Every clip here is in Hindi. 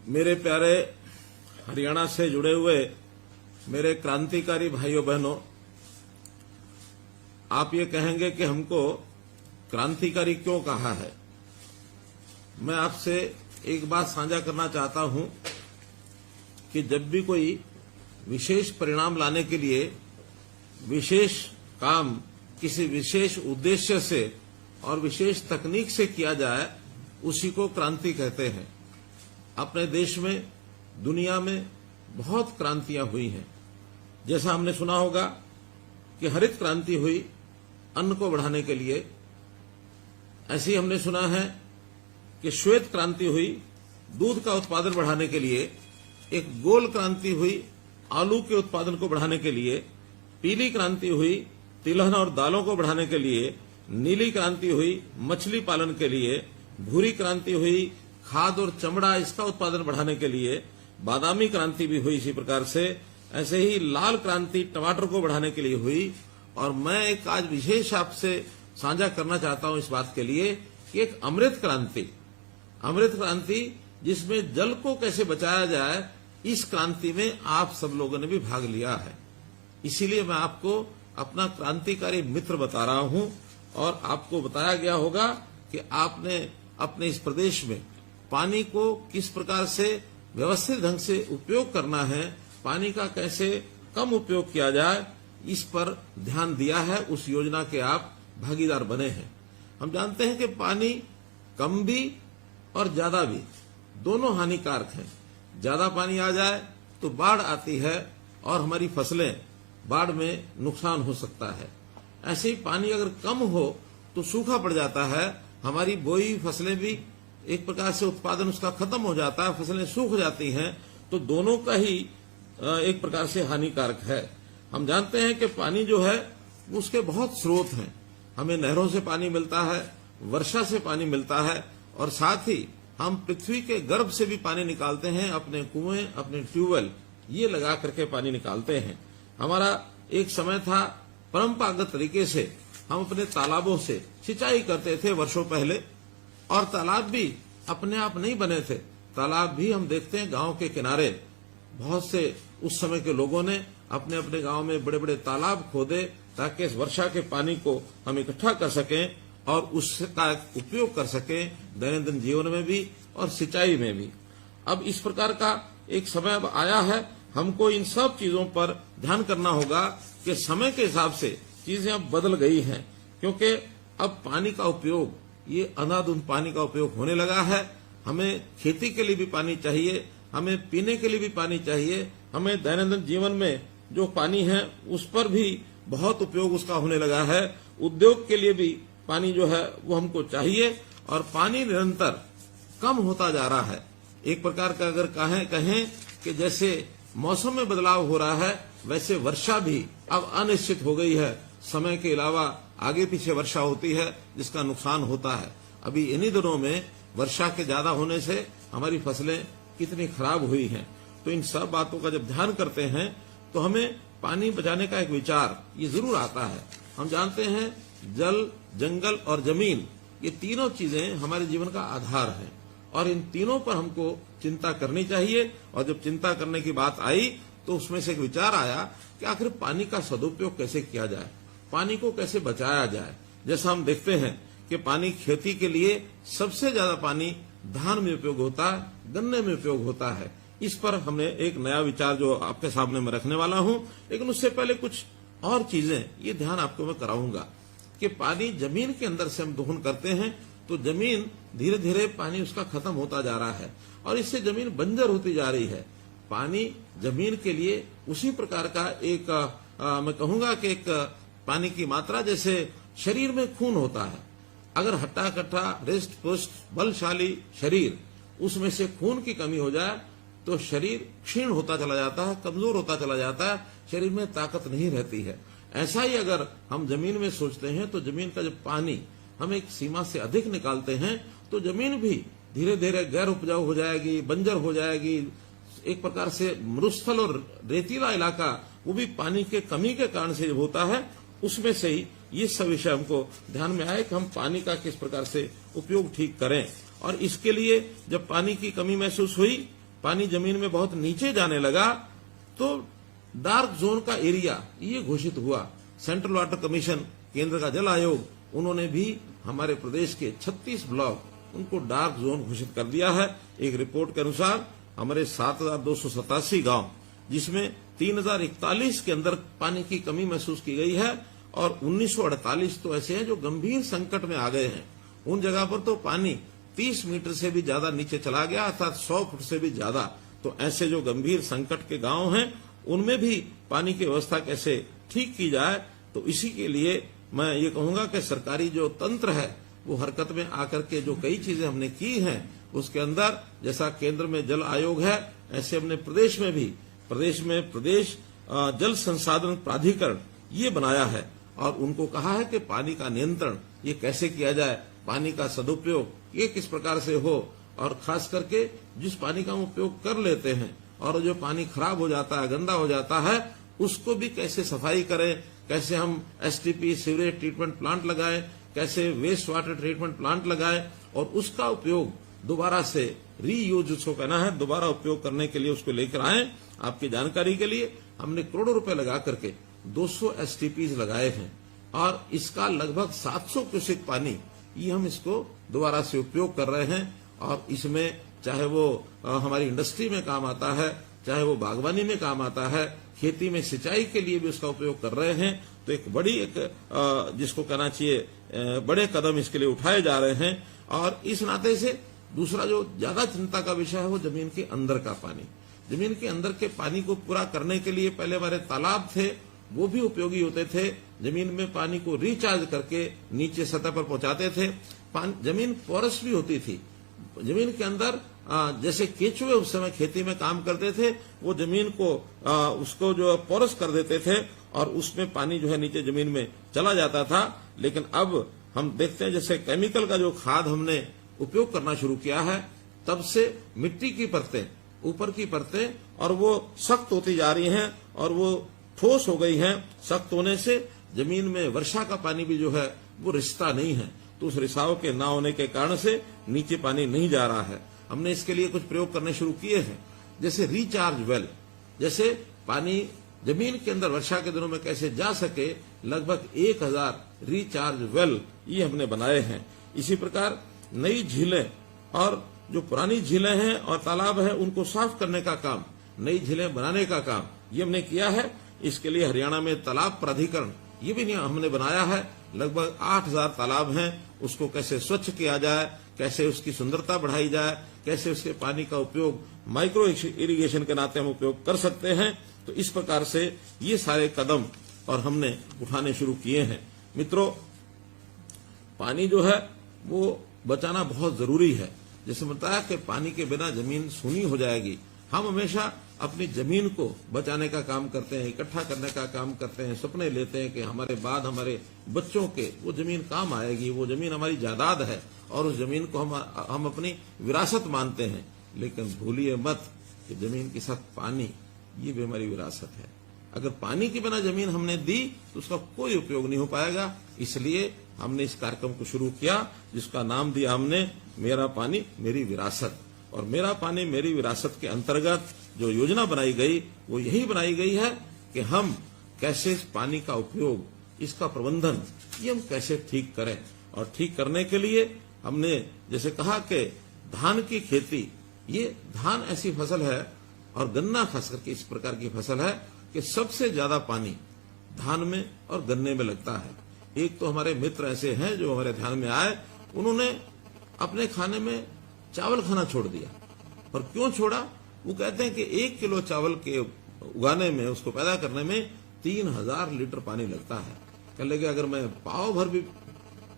मेरे प्यारे हरियाणा से जुड़े हुए मेरे क्रांतिकारी भाइयों बहनों, आप ये कहेंगे कि हमको क्रांतिकारी क्यों कहा है। मैं आपसे एक बात साझा करना चाहता हूं कि जब भी कोई विशेष परिणाम लाने के लिए विशेष काम किसी विशेष उद्देश्य से और विशेष तकनीक से किया जाए, उसी को क्रांति कहते हैं। अपने देश में, दुनिया में बहुत क्रांतियां हुई हैं। जैसा हमने सुना होगा कि हरित क्रांति हुई अन्न को बढ़ाने के लिए, ऐसे ही हमने सुना है कि श्वेत क्रांति हुई दूध का उत्पादन बढ़ाने के लिए, एक गोल क्रांति हुई आलू के उत्पादन को बढ़ाने के लिए, पीली क्रांति हुई तिलहन और दालों को बढ़ाने के लिए, नीली क्रांति हुई मछली पालन के लिए, भूरी क्रांति हुई खाद और चमड़ा इसका उत्पादन बढ़ाने के लिए, बादामी क्रांति भी हुई इसी प्रकार से, ऐसे ही लाल क्रांति टमाटर को बढ़ाने के लिए हुई। और मैं एक आज विशेष आपसे साझा करना चाहता हूं इस बात के लिए कि एक अमृत क्रांति जिसमें जल को कैसे बचाया जाए, इस क्रांति में आप सब लोगों ने भी भाग लिया है। इसीलिए मैं आपको अपना क्रांतिकारी मित्र बता रहा हूं और आपको बताया गया होगा कि आपने अपने इस प्रदेश में पानी को किस प्रकार से व्यवस्थित ढंग से उपयोग करना है, पानी का कैसे कम उपयोग किया जाए, इस पर ध्यान दिया है। उस योजना के आप भागीदार बने हैं। हम जानते हैं कि पानी कम भी और ज्यादा भी दोनों हानिकारक हैं। ज्यादा पानी आ जाए तो बाढ़ आती है और हमारी फसलें बाढ़ में नुकसान हो सकता है। ऐसे ही पानी अगर कम हो तो सूखा पड़ जाता है, हमारी बोई फसलें भी एक प्रकार से उत्पादन उसका खत्म हो जाता है, फसलें सूख जाती हैं। तो दोनों का ही एक प्रकार से हानिकारक है। हम जानते हैं कि पानी जो है उसके बहुत स्रोत हैं। हमें नहरों से पानी मिलता है, वर्षा से पानी मिलता है, और साथ ही हम पृथ्वी के गर्भ से भी पानी निकालते हैं। अपने कुएं, अपने ट्यूबवेल ये लगा करके पानी निकालते हैं। हमारा एक समय था परंपरागत तरीके से हम अपने तालाबों से सिंचाई करते थे वर्षों पहले, और तालाब भी अपने आप नहीं बने थे। तालाब भी हम देखते हैं गांव के किनारे बहुत से उस समय के लोगों ने अपने अपने गांव में बड़े बड़े तालाब खोदे ताकि इस वर्षा के पानी को हम इकट्ठा कर सकें और उसका उपयोग कर सकें दैनंदिन जीवन में भी और सिंचाई में भी। अब इस प्रकार का एक समय अब आया है, हमको इन सब चीजों पर ध्यान करना होगा कि समय के हिसाब से चीजें अब बदल गई हैं, क्योंकि अब पानी का उपयोग, ये अंधाधुंध पानी का उपयोग होने लगा है। हमें खेती के लिए भी पानी चाहिए, हमें पीने के लिए भी पानी चाहिए, हमें दैनंदिन जीवन में जो पानी है उस पर भी बहुत उपयोग उसका होने लगा है। उद्योग के लिए भी पानी जो है वो हमको चाहिए, और पानी निरंतर कम होता जा रहा है। एक प्रकार का अगर कहें कि जैसे मौसम में बदलाव हो रहा है, वैसे वर्षा भी अब अनिश्चित हो गई है। समय के अलावा आगे पीछे वर्षा होती है जिसका नुकसान होता है। अभी इन्हीं दिनों में वर्षा के ज्यादा होने से हमारी फसलें कितनी खराब हुई हैं। तो इन सब बातों का जब ध्यान करते हैं तो हमें पानी बचाने का एक विचार ये जरूर आता है। हम जानते हैं जल, जंगल और जमीन, ये तीनों चीजें हमारे जीवन का आधार है, और इन तीनों पर हमको चिंता करनी चाहिए। और जब चिंता करने की बात आई तो उसमें से एक विचार आया कि आखिर पानी का सदुपयोग कैसे किया जाए, पानी को कैसे बचाया जाए। जैसा हम देखते हैं कि पानी खेती के लिए सबसे ज्यादा पानी धान में उपयोग होता है, गन्ने में उपयोग होता है। इस पर हमने एक नया विचार जो आपके सामने मैं रखने वाला हूं, लेकिन उससे पहले कुछ और चीजें ये ध्यान आपको मैं कराऊंगा कि पानी जमीन के अंदर से हम दोहन करते हैं तो जमीन धीरे धीरे पानी उसका खत्म होता जा रहा है और इससे जमीन बंजर होती जा रही है। पानी जमीन के लिए उसी प्रकार का एक मैं कहूंगा कि एक पानी की मात्रा जैसे शरीर में खून होता है। अगर हट्टा कट्टा रिष्ट पुष्ट बलशाली शरीर, उसमें से खून की कमी हो जाए तो शरीर क्षीण होता चला जाता है, कमजोर होता चला जाता है, शरीर में ताकत नहीं रहती है। ऐसा ही अगर हम जमीन में सोचते हैं तो जमीन का जब पानी हम एक सीमा से अधिक निकालते हैं तो जमीन भी धीरे धीरे गैर उपजाऊ हो जाएगी, बंजर हो जाएगी। एक प्रकार से मरुस्थल और रेतीला इलाका वो भी पानी के कमी के कारण से होता है। उसमें से ही ये सब विषय हमको ध्यान में आए कि हम पानी का किस प्रकार से उपयोग ठीक करें। और इसके लिए जब पानी की कमी महसूस हुई पानी जमीन में बहुत नीचे जाने लगा तो डार्क जोन का एरिया ये घोषित हुआ। सेंट्रल वाटर कमीशन, केंद्र का जल आयोग, उन्होंने भी हमारे प्रदेश के 36 ब्लॉक उनको डार्क जोन घोषित कर दिया है। एक रिपोर्ट के अनुसार हमारे 7,287 गांव, जिसमें 3,041 के अंदर पानी की कमी महसूस की गई है और 1948 तो ऐसे हैं जो गंभीर संकट में आ गए हैं। उन जगह पर तो पानी 30 मीटर से भी ज्यादा नीचे चला गया, अर्थात 100 फुट से भी ज्यादा। तो ऐसे जो गंभीर संकट के गांव हैं उनमें भी पानी की व्यवस्था कैसे ठीक की जाए, तो इसी के लिए मैं ये कहूंगा कि सरकारी जो तंत्र है वो हरकत में आकर के जो कई चीजें हमने की हैं उसके अंदर, जैसा केंद्र में जल आयोग है ऐसे हमने प्रदेश में भी प्रदेश जल संसाधन प्राधिकरण ये बनाया है और उनको कहा है कि पानी का नियंत्रण ये कैसे किया जाए, पानी का सदुपयोग ये किस प्रकार से हो, और खास करके जिस पानी का हम उपयोग कर लेते हैं और जो पानी खराब हो जाता है, गंदा हो जाता है, उसको भी कैसे सफाई करें, कैसे हम एसटीपी सीवरेज ट्रीटमेंट प्लांट लगाएं, कैसे वेस्ट वाटर ट्रीटमेंट प्लांट लगाएं और उसका उपयोग दोबारा से रीयूज, उसको कहना है, दोबारा उपयोग करने के लिए उसको लेकर आए। आपकी जानकारी के लिए हमने करोड़ों रुपए लगा करके 200 एसटीपीज लगाए हैं और इसका लगभग 700 क्यूसेक पानी ये हम इसको दोबारा से उपयोग कर रहे हैं और इसमें चाहे वो हमारी इंडस्ट्री में काम आता है, चाहे वो बागवानी में काम आता है, खेती में सिंचाई के लिए भी उसका उपयोग कर रहे हैं। तो एक बड़ी जिसको कहना चाहिए बड़े कदम इसके लिए उठाए जा रहे हैं। और इस नाते से दूसरा जो ज्यादा चिंता का विषय है वो जमीन के अंदर का पानी। जमीन के अंदर के पानी को पूरा करने के लिए पहले हमारे तालाब थे वो भी उपयोगी होते थे, जमीन में पानी को रिचार्ज करके नीचे सतह पर पहुंचाते थे। जमीन पोरस भी होती थी, जमीन के अंदर जैसे केचुए उस समय खेती में काम करते थे, वो जमीन को उसको जो पोरस कर देते थे और उसमें पानी जो है नीचे जमीन में चला जाता था। लेकिन अब हम देखते हैं जैसे केमिकल का जो खाद हमने उपयोग करना शुरू किया है, तब से मिट्टी की परतें, ऊपर की परतें और वो सख्त होती जा रही हैं और वो ठोस हो गई हैं। सख्त होने से जमीन में वर्षा का पानी भी जो है वो रिसता नहीं है, तो उस रिसाव के ना होने के कारण से नीचे पानी नहीं जा रहा है। हमने इसके लिए कुछ प्रयोग करने शुरू किए हैं, जैसे रिचार्ज वेल, जैसे पानी जमीन के अंदर वर्षा के दिनों में कैसे जा सके, लगभग 1000 रिचार्ज वेल ये हमने बनाए हैं। इसी प्रकार नई झीलें और जो पुरानी झीलें हैं और तालाब हैं उनको साफ करने का काम, नई झीलें बनाने का काम ये हमने किया है। इसके लिए हरियाणा में तालाब प्राधिकरण ये भी हमने बनाया है। लगभग 8000 तालाब हैं, उसको कैसे स्वच्छ किया जाए, कैसे उसकी सुंदरता बढ़ाई जाए, कैसे उसके पानी का उपयोग माइक्रो इरिगेशन के नाते हम उपयोग कर सकते हैं। तो इस प्रकार से ये सारे कदम और हमने उठाने शुरू किए हैं। मित्रों, पानी जो है वो बचाना बहुत जरूरी है। जैसे बताया कि पानी के बिना जमीन सूनी हो जाएगी। हम हमेशा अपनी जमीन को बचाने का काम करते हैं, इकट्ठा करने का काम करते हैं, सपने लेते हैं कि हमारे बाद हमारे बच्चों के वो जमीन काम आएगी, वो जमीन हमारी जायदाद है और उस जमीन को हम अपनी विरासत मानते हैं। लेकिन भूलिए मत कि जमीन के साथ पानी ये भी हमारी विरासत है। अगर पानी के बिना जमीन हमने दी तो उसका कोई उपयोग नहीं हो पाएगा। इसलिए हमने इस कार्यक्रम को शुरू किया जिसका नाम दिया हमने मेरा पानी मेरी विरासत। और मेरा पानी मेरी विरासत के अंतर्गत जो योजना बनाई गई वो यही बनाई गई है कि हम कैसे इस पानी का उपयोग, इसका प्रबंधन ये हम कैसे ठीक करें। और ठीक करने के लिए हमने जैसे कहा कि धान की खेती, ये धान ऐसी फसल है और गन्ना खास करके इस प्रकार की फसल है कि सबसे ज्यादा पानी धान में और गन्ने में लगता है। एक तो हमारे मित्र ऐसे हैं जो हमारे ध्यान में आए, उन्होंने अपने खाने में चावल खाना छोड़ दिया। और क्यों छोड़ा? वो कहते हैं कि 1 किलो चावल के उगाने में, उसको पैदा करने में 3000 लीटर पानी लगता है। कह लगे अगर मैं पाव भर भी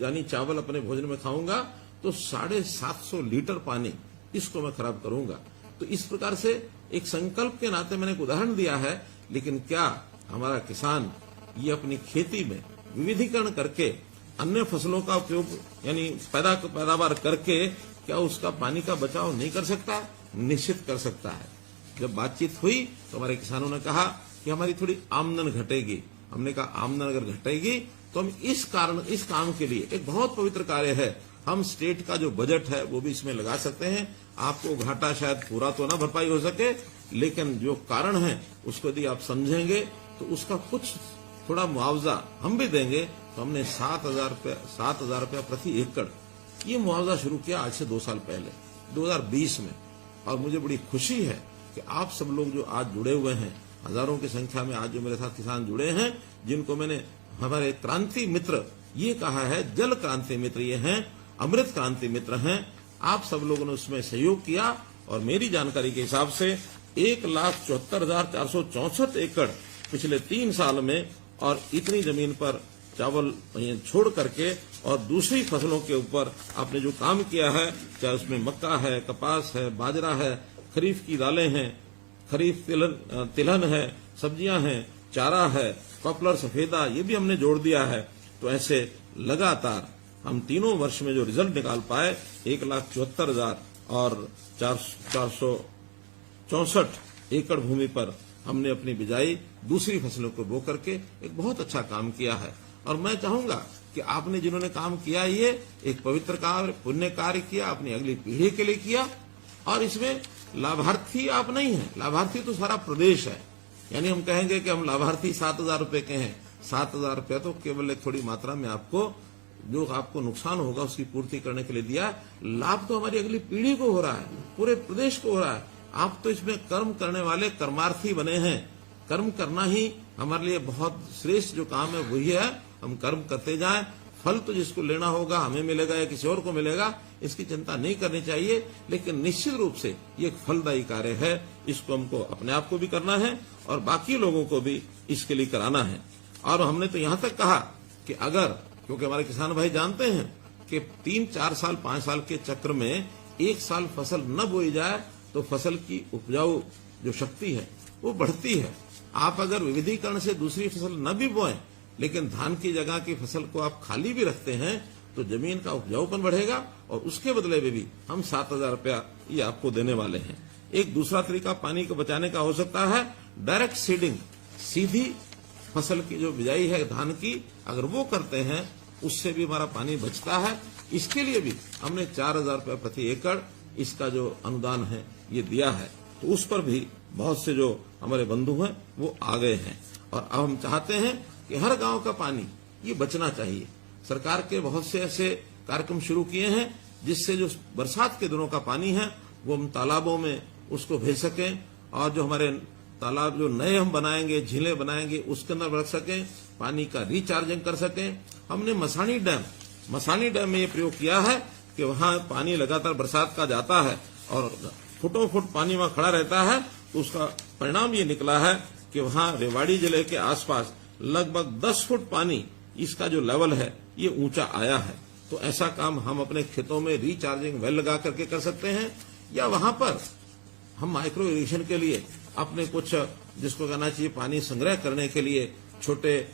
यानी चावल अपने भोजन में खाऊंगा तो 750 लीटर पानी इसको मैं खराब करूंगा। तो इस प्रकार से एक संकल्प के नाते मैंने एक उदाहरण दिया है। लेकिन क्या हमारा किसान ये अपनी खेती में विविधीकरण करके अन्य फसलों का उपयोग यानी पैदावार करके क्या उसका पानी का बचाव नहीं कर सकता? निश्चित कर सकता है। जब बातचीत हुई तो हमारे किसानों ने कहा कि हमारी थोड़ी आमदन घटेगी। हमने कहा आमदन अगर घटेगी तो हम इस काम के लिए एक बहुत पवित्र कार्य है, हम स्टेट का जो बजट है वो भी इसमें लगा सकते हैं आपको घाटा शायद पूरा तो ना भरपाई हो सके, लेकिन जो कारण है उसको यदि आप समझेंगे तो उसका कुछ थोड़ा मुआवजा हम भी देंगे। तो हमने 7,000 रुपया प्रति एकड़ ये मुआवजा शुरू किया आज से 2 साल पहले 2020 में। और मुझे बड़ी खुशी है कि आप सब लोग जो आज जुड़े हुए हैं, हजारों की संख्या में आज जो मेरे साथ किसान जुड़े हैं, जिनको मैंने हमारे क्रांति मित्र ये कहा है, जल क्रांति मित्र ये हैं, अमृत क्रांति मित्र हैं। आप सब लोगों ने उसमें सहयोग किया और मेरी जानकारी के हिसाब से 1,74,464 एकड़ पिछले 3 साल में, और इतनी जमीन पर चावल छोड़ करके और दूसरी फसलों के ऊपर आपने जो काम किया है, चाहे उसमें मक्का है, कपास है, बाजरा है, खरीफ की दालें हैं, खरीफ तिलहन है, सब्जियां हैं, चारा है, पॉपुलर सफेदा, ये भी हमने जोड़ दिया है। तो ऐसे लगातार हम तीनों वर्ष में जो रिजल्ट निकाल पाए, 1,74,000 और 464 एकड़ भूमि पर हमने अपनी बिजाई दूसरी फसलों को बो करके एक बहुत अच्छा काम किया है। और मैं चाहूंगा कि आपने जिन्होंने काम किया, ये एक पवित्र कार्य, पुण्य कार्य किया, अपनी अगली पीढ़ी के लिए किया। और इसमें लाभार्थी आप नहीं हैं, लाभार्थी तो सारा प्रदेश है। यानी हम कहेंगे कि हम लाभार्थी 7,000 रुपए के हैं, 7,000 रुपया तो केवल एक थोड़ी मात्रा में आपको जो आपको नुकसान होगा उसकी पूर्ति करने के लिए दिया। लाभ तो हमारी अगली पीढ़ी को हो रहा है, पूरे प्रदेश को हो रहा है। आप तो इसमें कर्म करने वाले कर्मार्थी बने हैं। कर्म करना ही हमारे लिए बहुत श्रेष्ठ जो काम है वही है। हम कर्म करते जाएं, फल तो जिसको लेना होगा हमें मिलेगा या किसी और को मिलेगा, इसकी चिंता नहीं करनी चाहिए। लेकिन निश्चित रूप से ये एक फलदायी कार्य है, इसको हमको अपने आप को भी करना है और बाकी लोगों को भी इसके लिए कराना है। और हमने तो यहाँ तक कहा कि अगर, क्योंकि हमारे किसान भाई जानते हैं कि 3, 4 साल, 5 साल के चक्र में एक साल फसल न बोई जाए तो फसल की उपजाऊ जो शक्ति है वो बढ़ती है। आप अगर विविधीकरण से दूसरी फसल न भी बोएं, लेकिन धान की जगह की फसल को आप खाली भी रखते हैं तो जमीन का उपजाऊपन बढ़ेगा और उसके बदले में भी हम 7,000 रुपया ये आपको देने वाले हैं। एक दूसरा तरीका पानी को बचाने का हो सकता है डायरेक्ट सीडिंग, सीधी फसल की जो बिजाई है धान की, अगर वो करते हैं उससे भी हमारा पानी बचता है। इसके लिए भी हमने 4,000 रुपया प्रति एकड़ इसका जो अनुदान है ये दिया है। तो उस पर भी बहुत से जो हमारे बंधु हैं वो आ गए हैं। और अब हम चाहते हैं कि हर गांव का पानी ये बचना चाहिए। सरकार के बहुत से ऐसे कार्यक्रम शुरू किए हैं जिससे जो बरसात के दिनों का पानी है वो हम तालाबों में उसको भेज सकें, और जो हमारे तालाब जो नए हम बनाएंगे, झीलें बनाएंगे, उसके अंदर रख सकें, पानी का रिचार्जिंग कर सकें। हमने मसानी डैम में ये प्रयोग किया है कि वहां पानी लगातार बरसात का जाता है और फुटों फुट पानी वहां खड़ा रहता है। तो उसका परिणाम ये निकला है कि वहां रेवाड़ी जिले के आसपास लगभग 10 फुट पानी इसका जो लेवल है ये ऊंचा आया है। तो ऐसा काम हम अपने खेतों में रिचार्जिंग वेल लगा करके कर सकते हैं, या वहां पर हम माइक्रो इरिगेशन के लिए अपने कुछ जिसको कहना चाहिए पानी संग्रह करने के लिए छोटे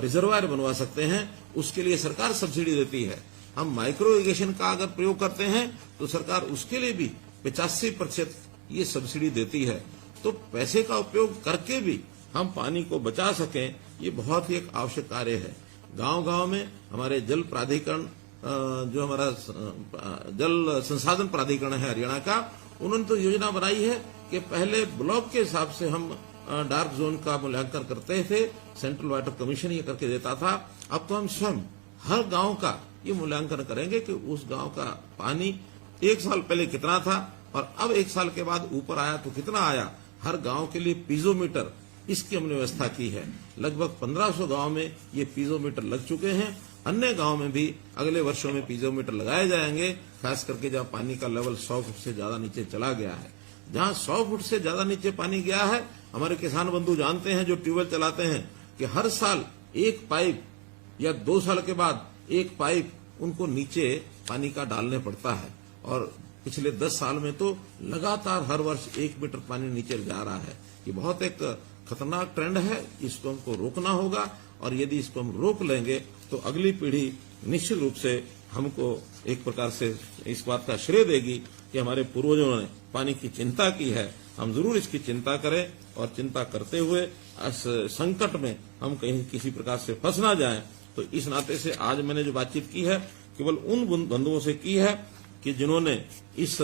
रिजर्वायर बनवा सकते हैं। उसके लिए सरकार सब्सिडी देती है। हम माइक्रो इरिगेशन का अगर प्रयोग करते हैं तो सरकार उसके लिए भी 85% ये सब्सिडी देती है। तो पैसे का उपयोग करके भी हम पानी को बचा सकें, ये बहुत ही एक आवश्यक कार्य है। गांव-गांव में हमारे जल प्राधिकरण, जो हमारा जल संसाधन प्राधिकरण है हरियाणा का, उन्होंने तो योजना बनाई है कि पहले ब्लॉक के हिसाब से हम डार्क जोन का मूल्यांकन करते थे, सेंट्रल वाटर कमीशन ये करके देता था। अब तो हम स्वयं हर गांव का ये मूल्यांकन करेंगे कि उस गांव का पानी 1 साल पहले कितना था और अब 1 साल के बाद ऊपर आया तो कितना आया। हर गांव के लिए पीजोमीटर इसकी हमने व्यवस्था की है। लगभग 1500 गांव में ये पीजोमीटर लग चुके हैं। अन्य गांव में भी अगले वर्षों में पीजोमीटर लगाए जाएंगे, खास करके जहां पानी का लेवल 100 फुट से ज्यादा नीचे चला गया है। जहां 100 फुट से ज्यादा नीचे पानी गया है, हमारे किसान बंधु जानते हैं जो ट्यूबवेल चलाते हैं कि हर साल एक पाइप या 2 साल के बाद एक पाइप उनको नीचे पानी का डालने पड़ता है। और पिछले 10 साल में तो लगातार हर वर्ष 1 मीटर पानी नीचे जा रहा है। ये बहुत एक खतरनाक ट्रेंड है, इसको हमको रोकना होगा। और यदि इसको हम रोक लेंगे तो अगली पीढ़ी निश्चित रूप से हमको एक प्रकार से इस बात का श्रेय देगी कि हमारे पूर्वजों ने पानी की चिंता की है। हम जरूर इसकी चिंता करें और चिंता करते हुए इस संकट में हम कहीं किसी प्रकार से फंस ना जाएं। तो इस नाते से आज मैंने जो बातचीत की है केवल उन बंधुओं से की है कि जिन्होंने इस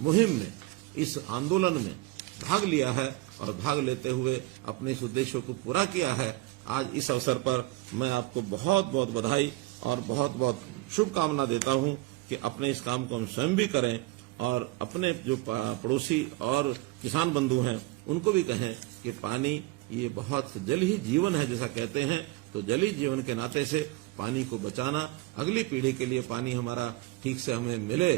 मुहिम में, इस आंदोलन में भाग लिया है और भाग लेते हुए अपने इस उद्देश्य को पूरा किया है। आज इस अवसर पर मैं आपको बहुत बहुत बधाई और बहुत बहुत शुभकामना देता हूं कि अपने इस काम को हम स्वयं भी करें और अपने जो पड़ोसी और किसान बंधु हैं उनको भी कहें कि पानी ये बहुत, जल ही जीवन है जैसा कहते हैं, तो जल ही जीवन के नाते से पानी को बचाना, अगली पीढ़ी के लिए पानी हमारा ठीक से हमें मिले,